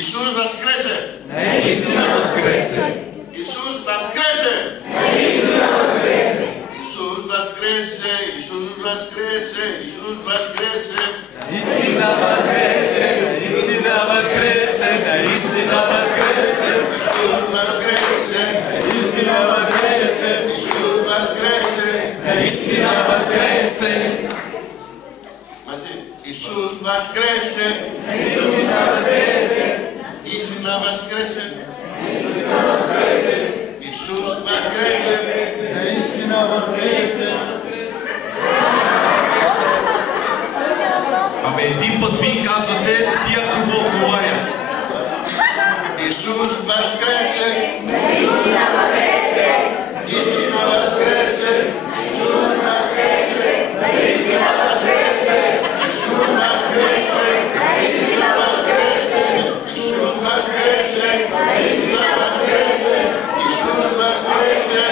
Исус воскресе! Наистина воскресе! Исус воскресе! Наистина воскресе! Исус воскресе! Исус воскресе! Исус воскресе! Наистина воскресе! Наистина воскресе! Наистина воскресе! Исус воскресе! Наистина воскресе! Исус воскресе! Наистина воскресе! Μαζί. Исус воскресе! Наистина воскресе! Истина воскресе! Наистина воскресе! Исус воскресе! Наистина воскресе! Абе, един път вие казвате, тия грубо отговаря. Исус воскресе! Наистина воскресе! Истина воскресе! Исус воскресе! Наистина воскресе! Исус воскресе! Истина воскресе! Исус воскресе! Истина воскресе! Исус воскресе!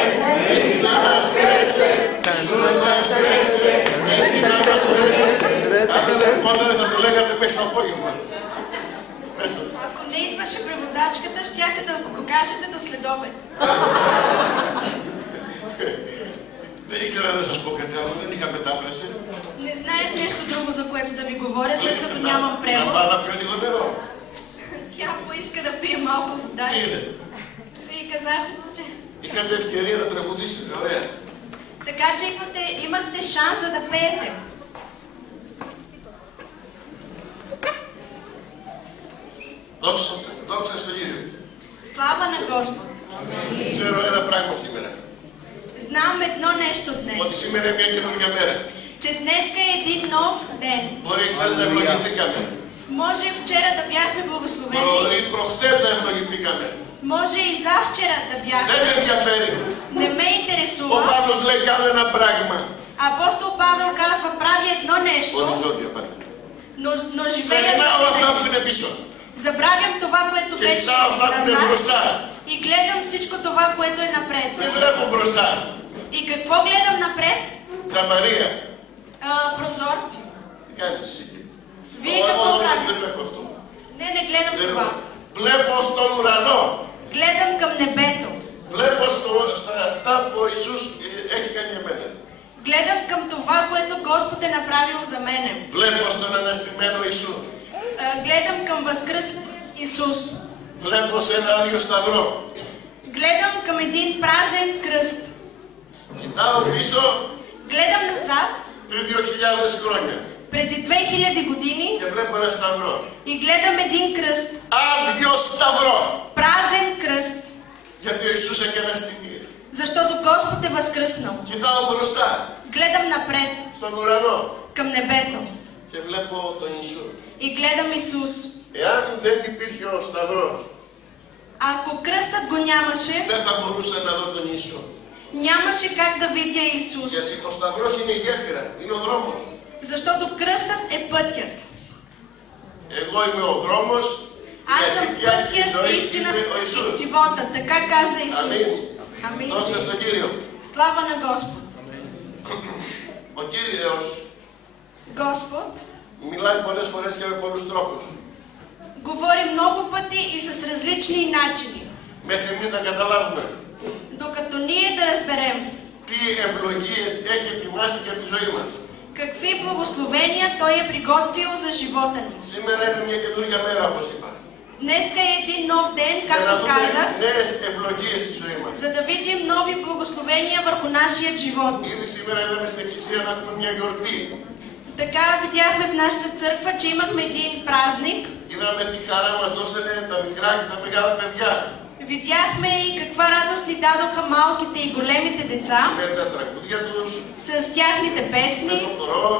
Истина воскресе! Исус воскресе! Истина воскресе! Ако да го легате пеш на апогиума. Ако не идваше преводачката, щяхте да го кажете до следобед. Не ήξερα да σας πω κάτι άλλο, δεν είχα μετάφραση. Не знаех нещо друго, за което да ви говоря, след като нямам Να превод. πάω να πιω λίγο νερό. Тя поиска да пие малко вода Τι είναι. и казах, може. Είχατε ευκαιρία να τραγουδήσετε, ωραία. Така че имахте шанса да пеете. Δόξα στον Κύριο. Слава на Господ. Ξέρω ένα πράγμα σήμερα. Знам едно нещо Ότι днес. σήμερα είναι μια καινούργια мера. Че днеска е един нов ден. Μπορεί χθες να ευλογηθήκαμε. Може вчера да бяхме благословени. Μπορεί προχθές να ευλογηθήκαμε. Може и завчера да Δεν бяхме. με ενδιαφέρει. Не ме Ο интересува. Παύλος λέει κάνω ένα πράγμα. Апостол Павел казва, прави едно нещо, Οριζόντια πάντα. но живея Ξεχνάω αυτά за που είναι πίσω. Забравям това, което Και беше κοιτάω αυτά που είναι назад μπροστά. и гледам всичко това, което е напред. Δεν βλέπω μπροστά. И какво гледам напред? Τζαμαρία. Прозорци. Τι κάνεις εσύ. Вие какво Δεν правите? βλέπω αυτό. Не гледам Δεν това. Βλέπω στον ουρανό. Гледам към небето. Βλέπω στα αυτά που ο Ιησούς έχει κάνει για μένα. Гледам към това, което Господ е направил за мене. Βλέπω στον αναστημένο Ιησού. Гледам към възкръснат Исус. Βλέπω σε ένα άδειο σταυρό. Гледам към един празен кръст. Κοιτάω πίσω Гледам назад, πριν 2000 χρόνια преди 2000 години, και βλέπω ένα σταυρό. и гледам един кръст. Άδειο σταυρό. Празен кръст. Γιατί ο Ιησούς έκανε αστική. Защото Господ е възкръснал. Κοιτάω μπροστά Гледам напред, στον ουρανό към небето. και βλέπω τον Ιησού. И гледам Исус. Εάν δεν υπήρχε ο σταυρός, Ако кръстът го нямаше, δεν θα μπορούσα να δω τον Ιησού. нямаше как да видя Исус. Γιατί ο σταυρός είναι η γέφυρα, είναι ο δρόμος. Защото кръстът е пътят. Εγώ είμαι ο δρόμος, η Аз съм αλήθεια και η пътят, ζωή και истината είμαι ο и Ιησούς. живота. Така каза Исус. Амин. Амин. Δόξα στον Κύριο. Слава на Господ. Ο Κύριος Господ μιλάει πολλές φορές και με πολλούς τρόπους. говори много пъти и с различни начини. Μέχρι εμείς να καταλάβουμε Докато ние да разберем τι ευλογίες έχει ετοιμάσει για τη ζωή μας. какви благословения Той е приготвил за живота ни. Σήμερα είναι μια καινούργια μέρα, όπως είπα. Днеска е един нов ден, Για να както δούμε казах, νέες ευλογίες στη ζωή μας. за да видим нови благословения върху нашия живот. Ήδη σήμερα είδαμε στην εκκλησία να έχουμε μια γιορτή. Така видяхме в нашата църква, че имахме един празник. Είδαμε τι χαρά μας δώσανε τα μικρά και τα μεγάλα παιδιά. Видяхме и каква радост ни дадоха малките и големите деца Με τα τραγούδια τους, с тяхните με песни, το χορό,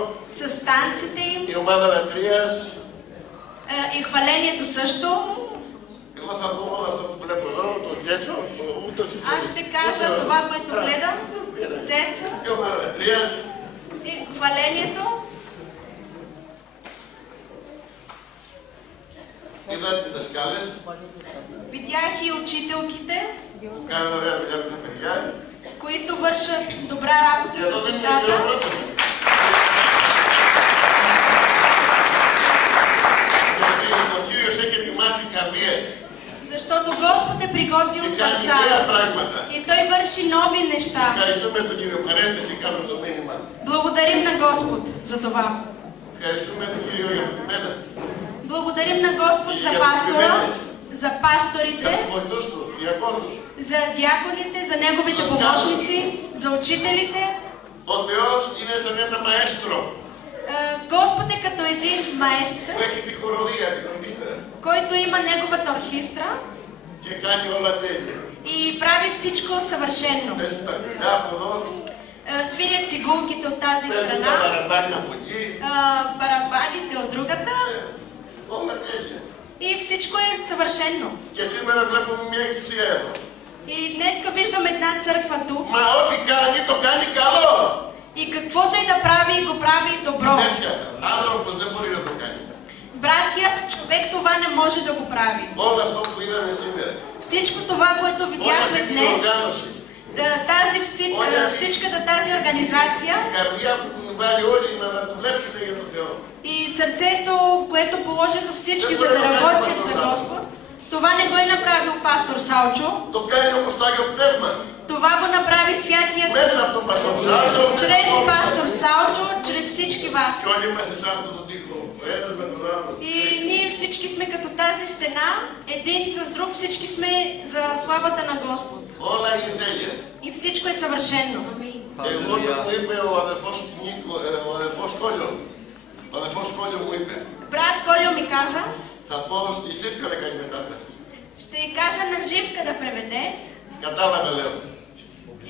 с танците им η ομάδα λατρείας. и хвалението също. Εγώ θα πω μόνο αυτό που βλέπω εδώ, το Τζέτσο, το Τσίτσο. Аз ще кажа това, което гледам. Цецо Η ομάδα λατρείας. и хвалението. Είδα τις δασκάλες Видях и учителките, που κάνουν ωραία δουλειά με τα παιδιά. които вършат добра работа Και с εδώ δεν είναι децата. χειρότερο. Γιατί ο Κύριος έχει ετοιμάσει καρδιές Защото Господ е приготвил Και κάνει сърца νέα πράγματα. и Той върши нови неща. Ευχαριστούμε τον Κύριο. Παρένθεση κάνω στο μήνυμα. Благодарим на Господ за това. Ευχαριστούμε τον Κύριο για το κομμένα. Благодарим на Господ за пастора, за Για пасторите, τους βοηθούς του, διακόνους. за диаконите, за неговите помощници, за учителите. Ο Θεός είναι σαν ένα μαέστρο Господ е като един маестър, που έχει τη χοροδία, την ορχήστρα който има неговата оркестра και κάνει όλα τέλεια. и прави всичко съвършено. Παίζουν τα κουνιά από εδώ, Свирят цигулките от тази παίζουν τα страна, παραμπάνια από εκεί. барабаните от другата Όλα τέλεια. и всичко е съвършено. Και σήμερα βλέπουμε μια εκκλησία εδώ. И днеска виждаме една църква тук Μα ό,τι κάνει, το κάνει καλό. и каквото и да прави, го прави добро. Τέτοια. Άνθρωπος δεν μπορεί να το κάνει. Братия, човек това не може да го прави. Όλο αυτό που είδαμε σήμερα. Всичко това, което Όλη видяхме αυτή την днес, οργάνωση. всичката тази организация Η καρδιά που έχουν βάλει όλοι να δουλέψουν για τον Θεό. и сърцето, което положиха всички за да работят за Господ, това не го е направил пастор Салчо, Το κάνει όμως το Άγιο Πνεύμα. това го направи Святият Μέσα από τον Παστор Σάλτσο. чрез пастор Салчо, чрез всички вас. Και όλοι είμαστε σαν αυτόν τον τοίχο. Ο ένας με τον άλλο. И ние всички сме като тази стена, един с друг, всички сме за славата на Господ. Όλα είναι τέλεια. И всичко е съвършено. Εγώ το μου είπε ο αδερφός Νίκο, ο αδερφός Κόλλιο. Ο αδερφός Κόλλιο μου είπε, Брат Колио ми каза, θα πω στη Ζήφκα να κάνει μετάφραση. ще кажа на Живка да преведе. Κατάλαβε, λέω.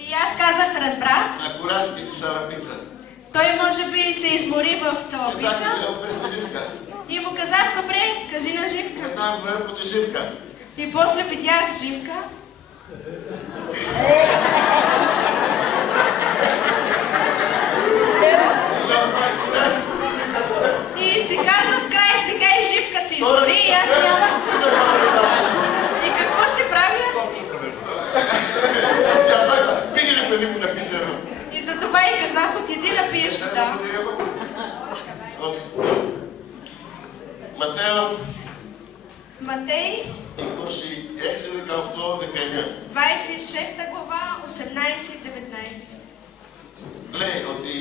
И аз казах, разбрах. Να κουράστηκε στη Σαραπίτσα. Той може би се измори в Εντάξει, Цалапица. λέω, πες στη Ζήφκα. И му казах, добре, кажи на Живка. Μετά βλέπω τη Ζήφκα. И после видях Живка. Λέω, μα κουράστηκε τη Ζήφκα τώρα. И си казах, край сега и Живка се Τώρα измори и аз няма. И какво ще правя? Και αυτό είπα, πήγαινε παιδί μου να πεις νερό. И за това и казах, отиди да пиеш вода. Όχι. Ματθαίο Матей, 26, 18, 19. 26 глава, 18 и 19 стих. Λέει ότι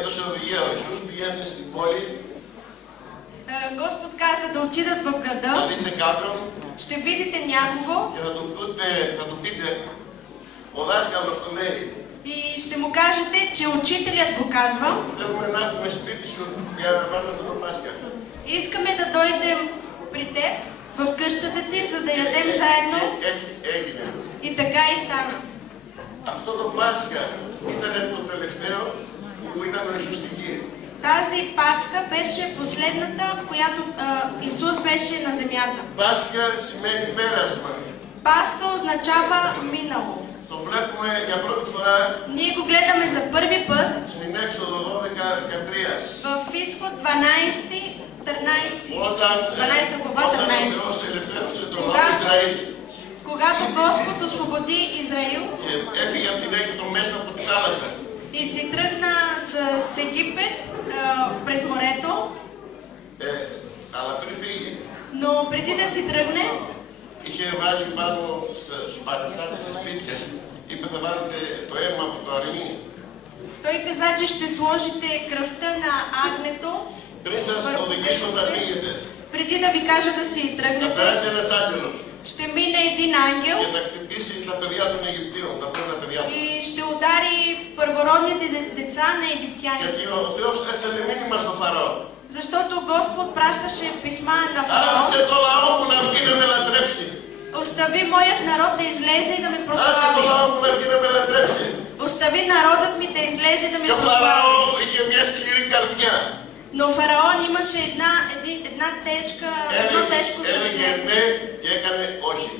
έδωσε οδηγία ο Ιησούς, πηγαίνετε στην πόλη, Господ каза да отидат в θα града, δείτε κάποιον ще видите някого και θα του πείτε, ο δάσκαλος το λέει, и ще му кажете, че учителят го казва. θέλουμε να έρθουμε σπίτι σου για να φάμε αυτό το Πάσχα. Искаме да дойдем при теб в къщата ти, за да ядем заедно. Και έτσι έγινε. И така и стана. Αυτό το Πάσχα ήταν το τελευταίο που ήταν ο Ιησούς στην γη. Тази Пасха беше последната, в която Исус беше на земята. Πάσχα σημαίνει πέρασμα. Пасха означава минало. Το βλέπουμε για πρώτη φορά Ние го гледаме за първи път στην Έξοδο 12-13. в Изход 12, 13, Όταν 12 глава, ο 13. Θεός ελευθέρωσε τον λαό Когато, Ισραήλ когато Господ освободи Израил και έφυγε από την Αίγυπτο μέσα από τη θάλασσα. и си тръгна с Египет през морето, Αλλά πριν φύγει, но преди да си тръгне, είχε βάζει πάνω στους παρελθόντες σε σπίτια. Είπε θα βάλετε το αίμα από το αρνί. той каза, че ще сложите кръвта на агнето. Πριν σας οδηγήσω να φύγετε, Преди да ви кажа да си θα тръгнете, περάσει ένας άγγελος ще мине един ангел και θα χτυπήσει τα παιδιά των Αιγυπτίων, τα πρώτα παιδιά του. и ще удари първородните деца на египтяните. Γιατί ο Θεός έστελνε μήνυμα στο Φαραώ. Защото Господ пращаше писма на фараон. Άφησε το λαό μου να βγει να με λατρέψει. Остави моят народ да излезе и да ме Άσε το прослави. λαό μου να βγει να με λατρέψει. Остави народът ми да излезе и да ме Και ο Φαραώ прослави. είχε μια сκληρή карδιά. Но фараон имаше едно тежко Έλεγε сърце. ναι και έκανε όχι.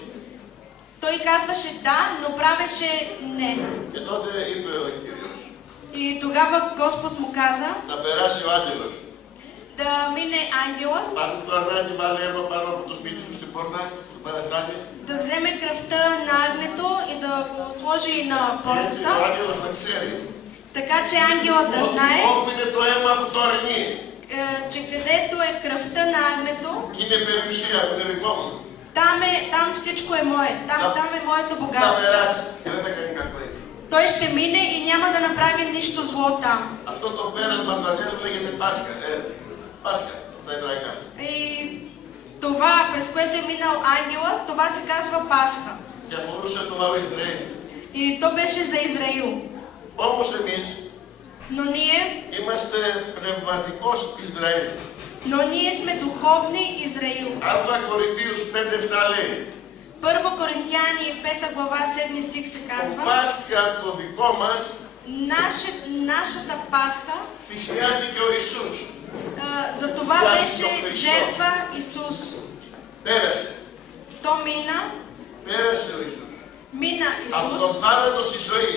Той казваше да, но правеше не. Και τότε είπε ο Κύριος, И тогава Господ му каза θα περάσει ο άγγελος. да мине ангелът, Πάρε το ανάγκη, βάλε αίμα πάνω από το σπίτι σου στην πόρτα, του παραστάτη. да вземе кръвта на агнето и да го сложи на Και έτσι ο портата, άγγελος να ξέρει. така че ангелът да знае, Όπου είναι το αίμα από το αρνί, че където е кръвта на агнето, είναι περιουσία μου, είναι δικό μου. Там всичко е мое. Там е моето Θα богатство. περάσει και δεν θα κάνει κακό εκεί. Той ще мине и няма да направи нищо зло там. Αυτό το πέρασμα του αγγέλου λέγεται Πάσχα. Πάσχα, τα εβραϊκά. И това, през което е минал ангела, това се казва Пасха. Και αφορούσε το λαό Ισραήλ. И то беше за Израил. Όμως εμείς Но ние είμαστε πνευματικός Ισραήλ. Но ние сме духовни Израил. Αλφα Κορινθίους 5:7 λέει. Първо Коринтияни 5 глава 7 стих се Το казва: Πάσχα το δικό μας Нашата Пасха, θυσιάστηκε ο Ιησούς. за това беше жертва Исус. Πέρασε. То мина Πέρασε ο Ιησούς. Από τον Исус θάνατο στη ζωή.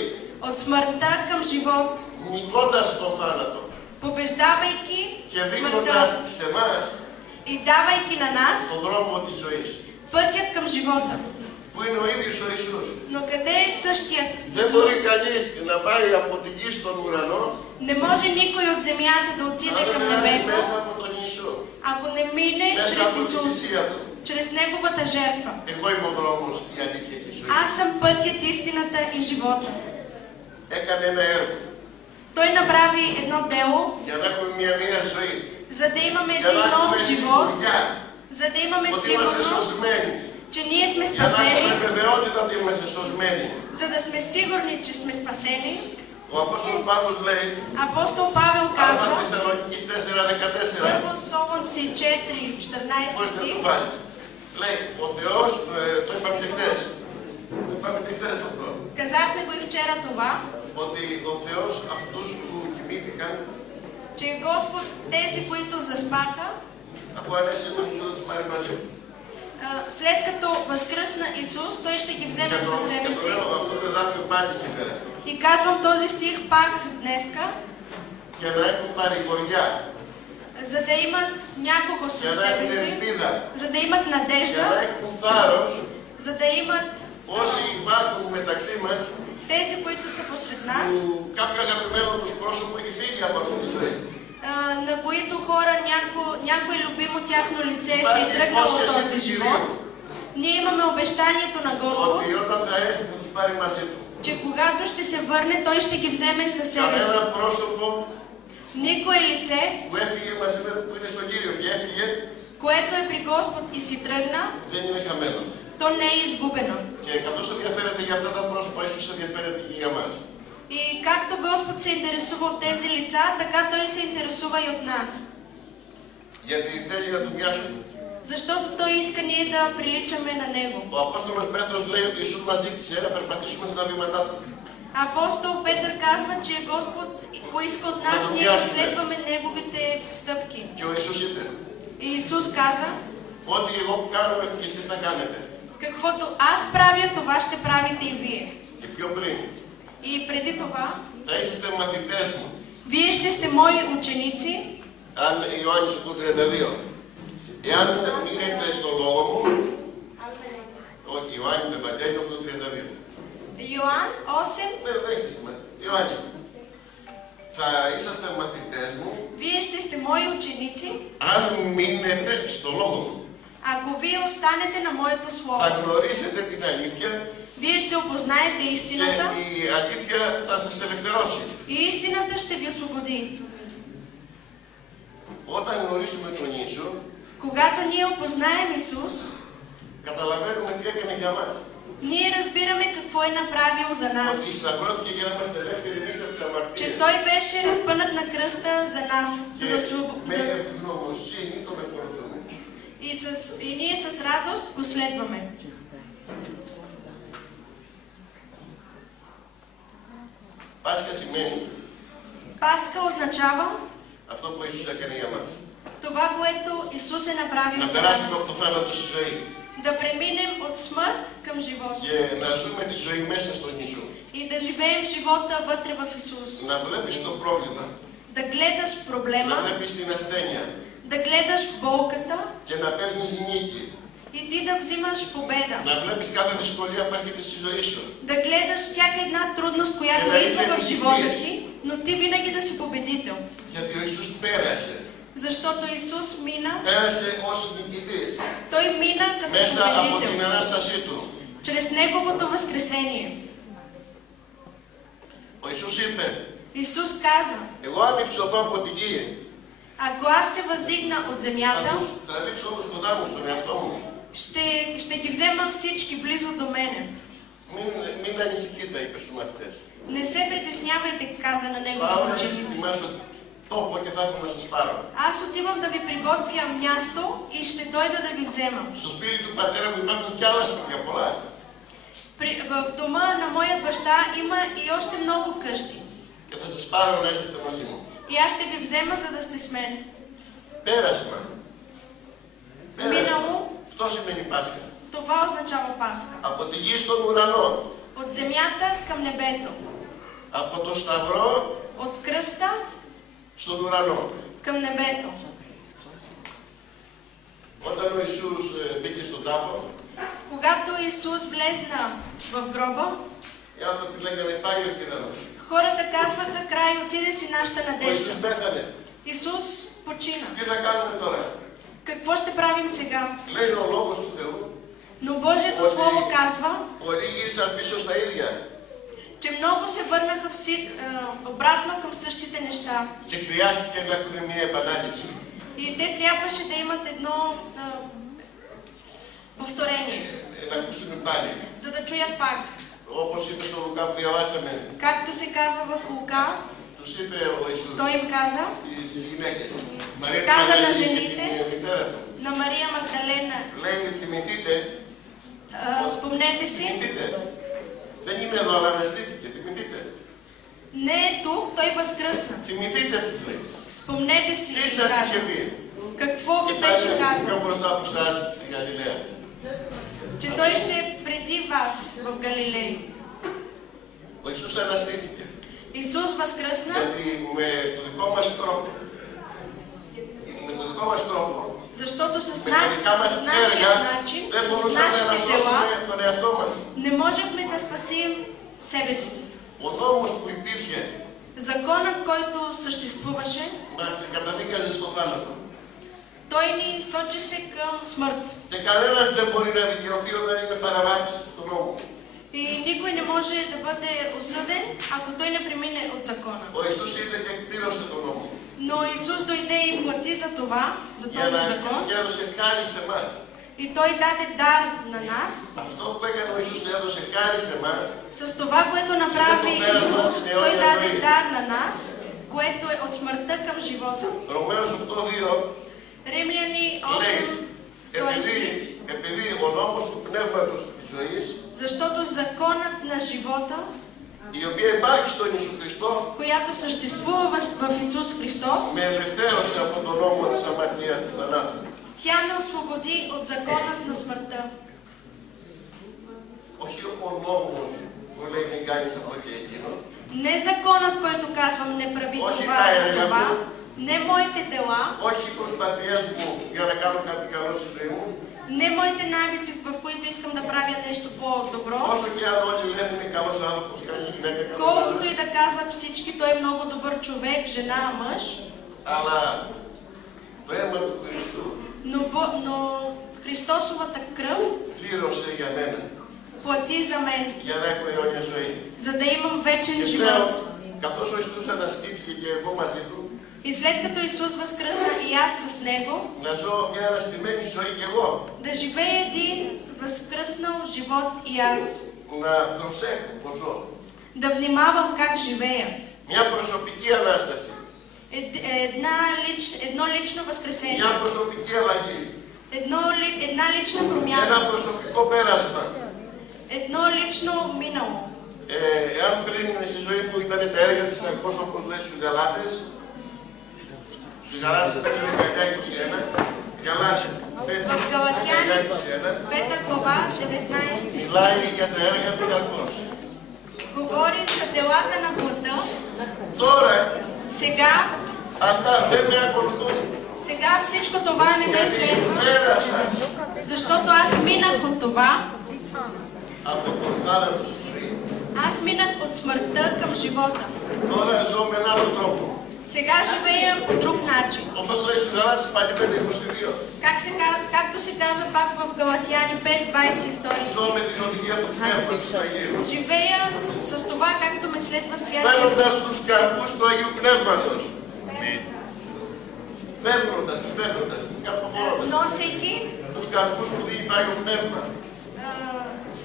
от смъртта към живот, Νικώντας τον θάνατο. побеждавайки Και δίνοντας смъртта σε εμάς и давайки на нас τον δρόμο της ζωής. пътят към живота. Που είναι ο ίδιος ο Ιησούς. Но къде е същият Δεν μπορεί Исус? κανείς να πάει από την γη στον ουρανό Не може никой от земята да αν отиде δεν към περάσει μέσα небето, από τον Ιησού. ако не мине Μέσα чрез από την Исус, θυσία του. чрез Неговата жертва. Εγώ είμαι ο δρόμος, η αλήθεια και η ζωή. Аз съм пътят, истината и живота. Έκανε ένα έργο Той направи едно дело, για να έχουμε μια νέα ζωή. за да имаме Για един να нов έχουμε живот, σιγουριά. за да имаме Ότι είμαστε сигурност, σωσμένοι. че ние сме Για να έχουμε спасени, βεβαιότητα ότι είμαστε σωσμένοι. за да сме сигурни, че сме спасени. Ο Απόστολος Παύλος λέει, Апостол Павел Άλφα казва, Θεσσαλονίκης 4:14, първо Солунци 4, 14 πώς θα стих, το βάλεις. Λέει, ο Θεός, το είπαμε και χτες. Το είπαμε και χτες αυτό. казахме го и вчера това, Ότι ο Θεός αυτούς που κοιμήθηκαν, че Господ тези, които заспаха, αφού ανέσει τον Ιησού θα τους πάρει μαζί. след като възкръсна Исус, Той ще ги вземе Και със себе το си. λέω αυτό το εδάφιο πάλι σήμερα. И казвам този стих пак днеска, Και να έχουν παρηγοριά. за да имат някого Και със να себе έχουν си, ελπίδα. за да имат Και να надежда, έχουν θάρρος. за да имат Όσοι υπάρχουν μεταξύ μας, тези, които са посред нас, που κάποιο αγαπημένο τους πρόσωπο έχει фиги από αυτή τη ζωή. на които хора някой любимо тяхно лице се е Υπάρχει тръгнало от υπόσχεση този του живот. Κυρίου. Ние имаме обещанието на Господ, Ότι όταν θα έρθει θα τους πάρει μαζί του. че когато ще се върне, Той ще ги вземе със себе си. Κανένα πρόσωπο Никое лице, που έφυγε μαζί με που είναι στον Κύριο και έφυγε, което е при Господ и си тръгна, δεν είναι χαμένο. то не е изгубено. Και καθώς ενδιαφέρεται για αυτά τα πρόσωπα, ίσως ενδιαφέρεται και για μας. И както Господ се интересува от тези лица, така Той се интересува и от нас. Γιατί θέλει να του μοιάσουν. Защото Той иска ние да приличаме на Него. Ο Απόστολος Πέτρος λέει ότι Ιησούς μας ζήτησε να περπατήσουμε στα βήματά του. Апостол Петър казва, че Господ поиска от нас ние да следваме Неговите стъпки. Και ο Ιησούς είπε, И Исус каза, ό,τι εγώ κάνω και εσείς θα κάνετε. каквото аз правя, това ще правите и вие. Και πιο πριν, И преди това, θα είσαστε μαθητές μου. вие ще сте мои ученици, Αν Ιωάννης 8:32. Εάν μείνετε στο λόγο μου, όχι, Ιωάννη το Ευαγγέλιο 8:32. Йоан 8, Δεν έχει σημασία. Ιωάννη, θα είσαστε μαθητές μου, вие ще сте мои ученици, αν μείνετε στο λόγο μου. ако вие останете на моето Θα слово. γνωρίσετε την αλήθεια Вие ще опознаете και истината η αλήθεια θα σας ελευθερώσει. и истината ще ви освободи. Όταν γνωρίσουμε τον Ιησού, Когато ние опознаем Исус, καταλαβαίνουμε τι έκανε για μας. ние разбираме какво е направил за Ότι нас. σταυρώθηκε για να είμαστε ελεύθεροι εμείς από τις Че αμαρτίες. Той беше разпънат на кръста за нас, Και за да με ευγνωμοσύνη τον ακολουθούμε. и ние с радост го следваме. Πάσχα σημαίνει Пасха означава αυτό που Ιησούς έκανε για μας. това, което Исус е направил Να за περάσουμε нас. από το θάνατο στη ζωή Да преминем от смърт към живот και να ζούμε τη ζωή μέσα στον Ιησού. и да живеем живота вътре в Исус. Να βλέπεις το πρόβλημα, Да гледаш να проблема, βλέπεις την ασθένεια да гледаш болката και να παίρνεις νίκη. и ти да взимаш победа. Να βλέπεις κάθε δυσκολία που έρχεται στη ζωή σου. Да гледаш всяка една трудност, която Да идва в излезеш живота вие. си, но ти винаги да си победител. Γιατί ο Ιησούς πέρασε Защото Исус мина, πέρασε ως νικητής Той мина като μέσα από την победител, Ανάστασή Του. чрез Неговото възкресение. Ο Ιησούς είπε, Исус каза, εγώ αν υψωθώ από τη γη, ако аз се въздигна от θα земята, τους τραβήξω όλους κοντά μου, στον εαυτό μου. ще ги взема всички близо до мене. Μην ανησυχείτε, είπε στους μαθητές. Не се притеснявайте, каза на Θα Неговите έρθω να σας ученици. ετοιμάσω τόπο και θα έρθω να σας πάρω. Аз отивам да ви приготвя място и ще дойда да ви взема. Στο σπίτι του πατέρα μου υπάρχουν κι άλλα σπίτια πολλά. В дома на моят баща има и още много къщи. Και θα σας πάρω να είσαστε μαζί μου. И аз ще ви взема, за да сте с мен. Πέρασμα. Минало, Αυτό σημαίνει Πάσχα. това означава Пасха. Από τη γη στον ουρανό. От земята към небето. Από το σταυρό От кръста στον ουρανό. към небето. Όταν ο Ιησούς μπήκε στον τάφο, Когато Исус влезна в гроба, οι άνθρωποι λέγανε πάει ο κίδανος. хората казваха, край, отиде си нашата Ο надежда. Ιησούς πέθανε. Исус почина. Τι θα κάνουμε τώρα? Какво ще правим сега? Λέει ο λόγος του Θεού Но Божието Слово казва, ότι γύρισαν πίσω στα ίδια че много се върнаха обратно към същите неща. και χρειάστηκε να έχουν μια επανάληψη. И те трябваше да имат едно повторение, Να ακούσουν πάλι. за да чуят пак. Όπως είπε στο Λουκά που διαβάσαμε, Както се казва в Лука, τους είπε ο Ιησούς той им каза στις γυναίκες. Μαρία τη Каза на Μαγδαλήνη και жените, την μητέρα του. на Мария Магдалена, Λέει θυμηθείτε, спомнете си, θυμηθείτε. Δεν είναι εδώ αλλά αναστήθηκε, θυμηθείτε. не е тук, той възкръсна. Θυμηθείτε τους λέει. Спомнете си, Τι им σας είχε каза. πει? Какво Και ви θα беше είναι πιο казал? μπροστά από εσάς στην Γαλιλαία. Че той ще е преди вас в Галилей. Ο Ιησούς αναστήθηκε. Исус възкръсна, Γιατί με το δικό μας τρόπο, защото с με τα δικά μας нашия έργα, начин, δεν с μπορούσαμε να нашите σώσουμε дела, τον εαυτό μας. не можехме да спасим себе си. Ο νόμος που υπήρχε Законът, който съществуваше, μας καταδίκαζε στο θάνατο. той ни сочеше към смърт. Και κανένας δεν μπορεί να δικαιωθεί όταν είναι παραβάτης του νόμου. И никой не може да бъде осъден, ако той не премине от закона. Ο Ιησούς ήρθε και εκπλήρωσε τον νόμο. Но Исус дойде и плати за това, за Για този να закон. και έδωσε χάρη σε εμάς. И той даде дар на нас. Αυτό που έκανε ο Ιησούς έδωσε χάρη σε εμάς. С това, което направи Исус, той даде дар на нас, което е от смъртта към живота. Ρωμαίος 8:2 Римляни λέει 8, επειδή ο νόμος του πνεύματος της ζωής, защото законът на живота, η οποία υπάρχει στον Ιησού Χριστό, която съществува в Исус Христос, με ελευθέρωσε από τον νόμο της αμαρτίας του θανάτου. тя ме освободи от законът на смъртта. Όχι ο νόμος που λέει μην κάνεις αυτό και εκείνο. Не законът, който казвам не прави Όχι това τα и έργα това, μου. не моите дела, Όχι οι προσπαθίες μου για να κάνω κάτι καλό στη ζωή μου. не моите навици, в които искам да правя нещо по-добро. Όσο και αν όλοι λένε είναι καλός άνθρωπος, καλή γυναίκα, καλός Колкото άντρας. и да казват всички, той е много добър човек, жена, мъж, Αλλά το αίμα του Χριστού но Христосовата кръв πλήρωσε για μένα, плати за мен, για να έχω αιώνια ζωή. за да имам вечен Και живот. πλέον, καθώς ο Ιησούς αναστήθηκε και εγώ μαζί του, И след като Исус възкръсна и аз с Него, να ζω μια αναστημένη ζωή κι εγώ. да живея един възкръснал живот и аз. Να προσέχω πως ζω. Да внимавам как живея. Μια προσωπική Ανάσταση. Едно лично възкресение. Μια προσωπική αλλαγή. Една лична Ένα промяна. προσωπικό πέρασμα. Едно лично минало. Εάν πριν στη ζωή μου ήταν τα έργα της Αγγός, όπως λέει στους Γαλάτες, στους Γαλάτες 5:19-21, Γαλάτες 5:19-21, 5 глава, 19 μιλάει για τα έργα της Αγγός. говори за делата на плътта. Τώρα, Сега, αυτά δεν με ακολουθούν, сега всичко това не ме γιατί следва, πέρασα защото аз минах от това. από τον θάνατο στη ζωή. Аз минах от смъртта към живота. Τώρα ζω με έναν άλλο τρόπο. Сега живеем по друг начин. Όπως λέει στους Γαλάτες 5:22. Както се казва пак в Галатяни 5:22. Ζω με την οδηγία του Πνεύματος του Αγίου. Живея с това, както ме следва Святия Дух. Φέρνοντας τους καρπούς του Αγίου Πνεύματος. Φέρνοντας, καρποφόροντας. Носейки Τους καρπούς που δίνει το Άγιο Πνεύμα.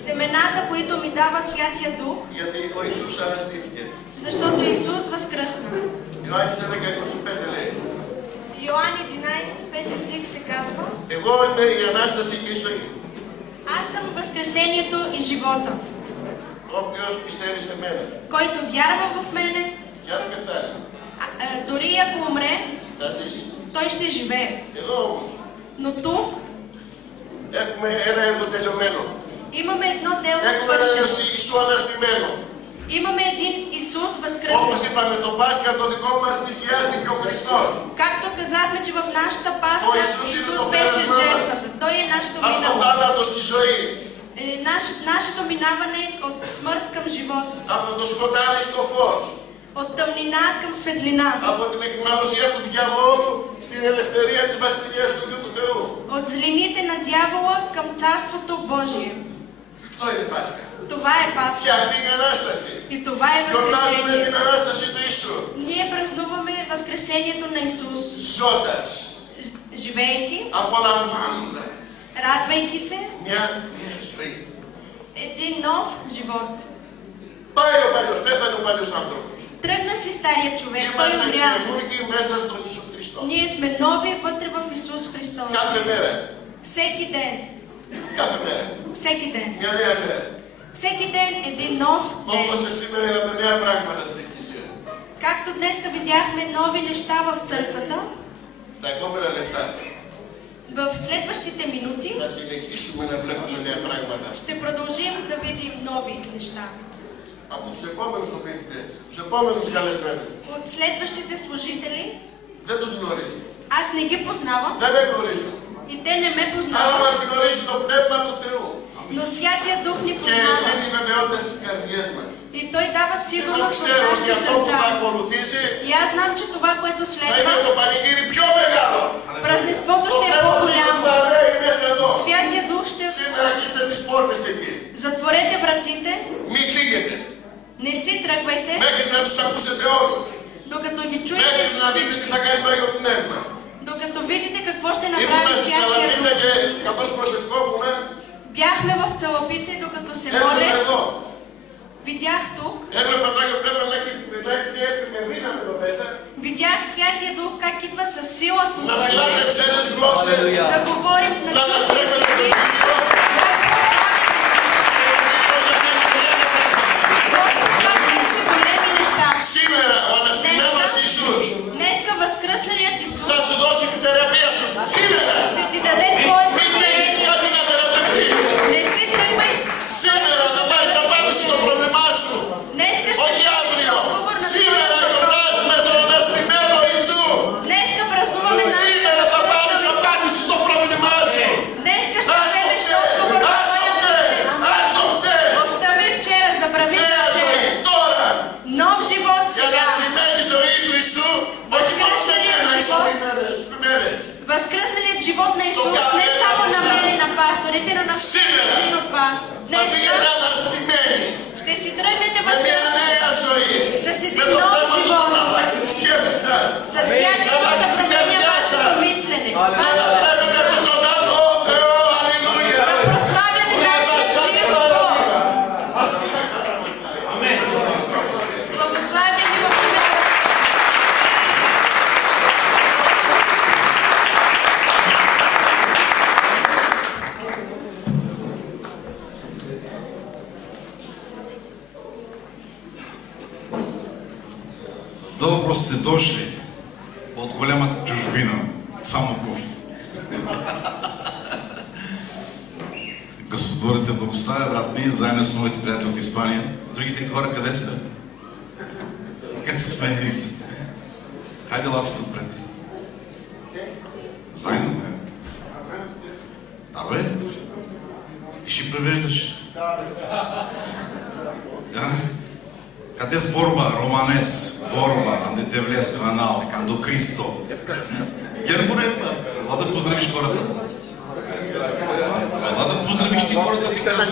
семената, които ми дава Святия Дух. Γιατί ο Ιησούς αναστήθηκε. Защото Исус възкръсна. Ιωάννης 11:25 λέει. Йоан 11:5 стих се казва. Εγώ είμαι η Ανάσταση και η ζωή. Аз съм възкресението и живота. Όποιος πιστεύει σε μένα. Който вярва в мене, Και αν πεθάνει. дори ако умре, Θα ζήσει. той ще живее. Εδώ όμως. Но тук Έχουμε ένα έργο τελειωμένο. имаме едно дело Έχουμε ένα свършено. Ιησού αναστημένο. Имаме един Исус Όπως възкръснат. είπαμε, το Πάσχα το δικό μας θυσιάστηκε ο Χριστός. Както казахме, че в нашата Ο Пасха Ιησούς είναι Исус το беше πέρασμά μας. жертвата. Той е нашето Από το минало. θάνατο στη ζωή. Нашето минаване от смърт към живот. Από το σκοτάδι στο φως. От тъмнина към светлина. Από την εχμαλωσία του διαβόλου στην ελευθερία της βασιλείας του Υιού του Θεού. От злините на дявола към Царството Божие. Αυτό είναι Πάσχα. Това е Και Пасха. αυτή είναι η Ανάσταση. И това е Γιορτάζουμε Възкресение. την Ανάσταση του Ιησού. Ние празнуваме Възкресението на Исус. Ζώντας, Живейки, απολαμβάνοντας радвайки се, μια νέα ζωή. един нов живот. Πάει ο παλιός, πέθανε ο παλιός άνθρωπος. Тръгна си стария човек, той Είμαστε умря. καινούργοι μέσα στον Ιησού Χριστό. Ние сме нови вътре в Исус Христос. Κάθε μέρα. Всеки ден, Κάθε μέρα. всеки ден. Μια νέα μέρα. Всеки ден един нов Όπως ден. σήμερα είδαμε νέα πράγματα στην Εκκλησία. Както днес видяхме нови неща в църквата, Στα επόμενα λεπτά в следващите минути θα συνεχίσουμε να βλέπουμε νέα πράγματα. ще продължим да видим нови неща. Από τους επόμενους ομιλητές, τους επόμενους καλεσμένους. От следващите служители, Δεν τους γνωρίζω. аз не ги познавам Δεν με γνωρίζω. и те не ме Αλλά познават, μας γνωρίζει το Πνεύμα του Θεού. но Святия Дух ни Και познава δίνει βεβαιότητα στις καρδιές μας. и Той дава Εγώ сигурност в ξέρω ότι нашите αυτό που θα сърца. ακολουθήσει И аз знам, че това, което θα είναι следва, το πανηγύρι πιο μεγάλο. празненството Το ще е Πνεύμα του Θεού по-голямо. θα ρέει μέσα εδώ. Святия Дух ще... Σήμερα κλείστε τις πόρτες εκεί. Затворете вратите, Μην фύγετε. не си тръгвайте, Μέχρι να τους ακούσετε όλους. докато ги чуете Μέχρι να δείτε τι всички. θα κάνει το Άγιο Πνεύμα. Докато видите какво ще Ήμουνα направи στη Святия Σαλαμίτσα Дух. και καθώς προσευχόμουν, Бяхме в Цалапица и докато се έβλεπα моля, εδώ. видях тук, Έβλεπα το Άγιο Πνεύμα να έχει έρθει με δύναμη εδώ μέσα. видях Святия Дух как идва със сила тук, Να μιλάτε ξένες γλώσσες. да говорим на Να чужди αναφέρετε το езици. Κύριο. Господ как върши големи неща. Σήμερα ο αναστημένος Ιησούς Днеска възкръсналият Исус θα σου δώσει την θεραπεία σου. Σήμερα. ще ти даде твоето Μην θέλεις изцеление. κάτι να θεραπευτείς. Не си тръгвай. Σήμερα θα πάρεις απάντηση στο πρόβλημά σου. Днеска ще Όχι имаш αύριο. отговор на Σήμερα твоя въпрос. γιορτάζουμε τον αναστημένο Ιησού. Днеска празнуваме нашата Σήμερα θα πάρεις възкръснал Исус. απάντηση στο πρόβλημά σου. Днеска ще Ας το вземеш χτες, отговор на ας το твоя χτες, проблем. ας το χτες. Остави вчера, забрави за Νέα ζωή вчера. τώρα. Нов живот Η сега. αναστημένη ζωή του Ιησού. Όχι μόνο σε μένα, εις ημέρες. Възкръсналият живот на Исус не само на мен и на пасторите, но на всеки един от вас. Θα πήγαινε Днес αναστημένη. ще си тръгнете Με μια νέα ζωή. с Με един το нов πνεύμα του Θεού να живот. αλλάξει τη σκέψη σας. С Святия Дух да променя вашето мислене. Να βλέπετε το ζωντανό Θεό. Αλληλούια. Да прославяте нашия жив Бог. Благославя ви в името. Добро сте дошли от голямата чужбина, Самоков. Господь те благославя, брат ми, заедно с моите приятели от Испания. Другите хора къде са? Как се сменили се? Хайде лапите отпред. Заедно, бе. Абе, ти ще превеждаш. Да. Къде с Ворба, Романес, Ворба, Анде Девлес, Канал, Андо Кристо. Герборе, ела да поздравиш хората. Ела да поздравиш ти хората, ти казваш.